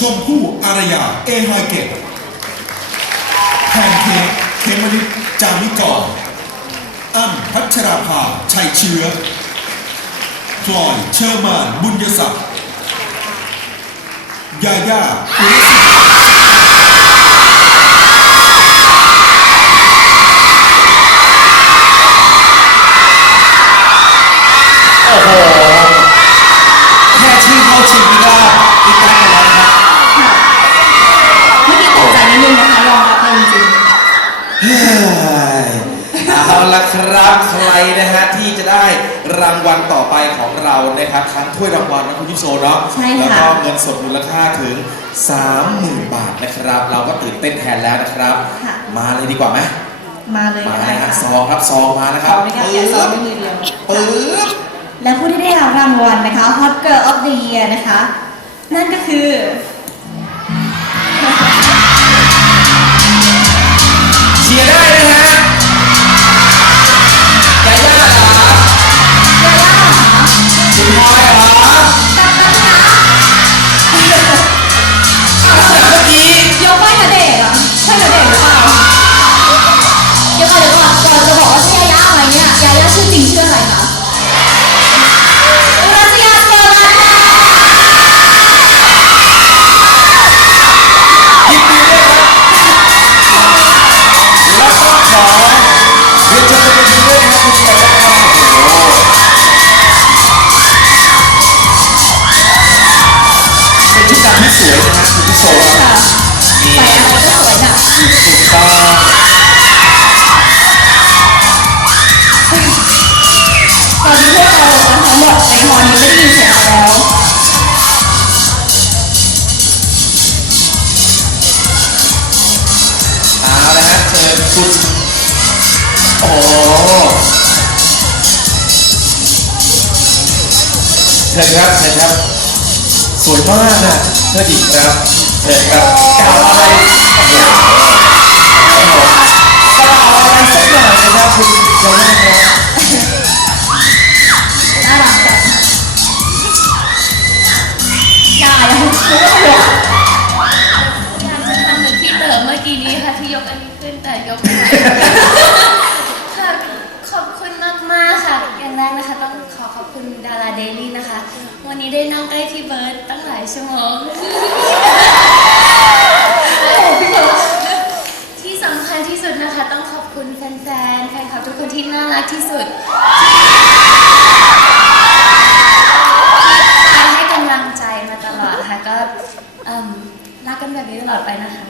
ชมพู่อารยา เอไฮเกตแพนเค้กเคมมนิดจามิกรอ้มพัชราภา ชัยเชื้อพลอยเชอร์มาน บุญยศักดิ์ยาย่าอุรสิ โอ้โห แค่ชื่อเข้าชิงนี่ก็อีกแป๊บหนึงแล้วนะครับ ค่ะเมื่อกี้ตกใจนิดนึงนะคะยอมรับเลยจริง เฮ้ยเอา ละครับใครนะฮะที่จะได้รางวัลต่อไปของเรานะครับทั้งถ้วยรางวัลนะคุณยิปโซเนาะใช่ค่ะ แล้วก็เงินสดมูลค่าถึง 30,000 บาทนะครับ เราก็ตื่นเต้นแทนแล้วนะครับ ค่ะ มาเลยดีกว่าไหมมาเลยมาก็ได้นะฮะค่ะซองครับซองมานะคขรับอในการแกะซองด้วยมือเดียว ปึ๊บ และผู้ที่ได้รับรางวัลนะคะ Hot Girl of the Year นะคะ นั่นก็คือ สวยนะฮะคุณผู้ชมค่ะนี่ใส่อะไรก็สวยน่ะถูกต้องตอนนี้พวกเราทั้งหมดในฮอนี้ไม่ได้ยินเสียงเรแล้ว เอาละฮะเชิญคุณโอ้เชิญครับเชิญครับ สวยมากนะ เธอหญิงครับเชิญครับกล่าวอะไรโอ้โหโอ้โหกล่าวอะไรสักหน่อยนะครับคุณเจ้าแม่ครับน่ารักจังยายอะรู้ว่าหัวอยากจะทำเหมือนพี่เต๋อเมื่อกี้นี้ค่ะที่ยกอันนี้ขึ้นแต่ยกไม่ได้ค่ะขอบคุณมากมากๆค่ะอย่างแรกนะคะ ต้องขอขอบคุณดาราเดลี่นะคะ วันนี้ได้นั่งใกล้พี่เบิร์ตตั้งายชั่วโมงที่สำคัญที่สุดนะคะ ต้องขอบคุณแฟนๆ แฟนคลับทุกคนที่น่ารักที่สุดที่ให้กำลังใจมาตลอดค่ะก็เอิ่มรักกันแบบนี้ตลอดไปนะคะ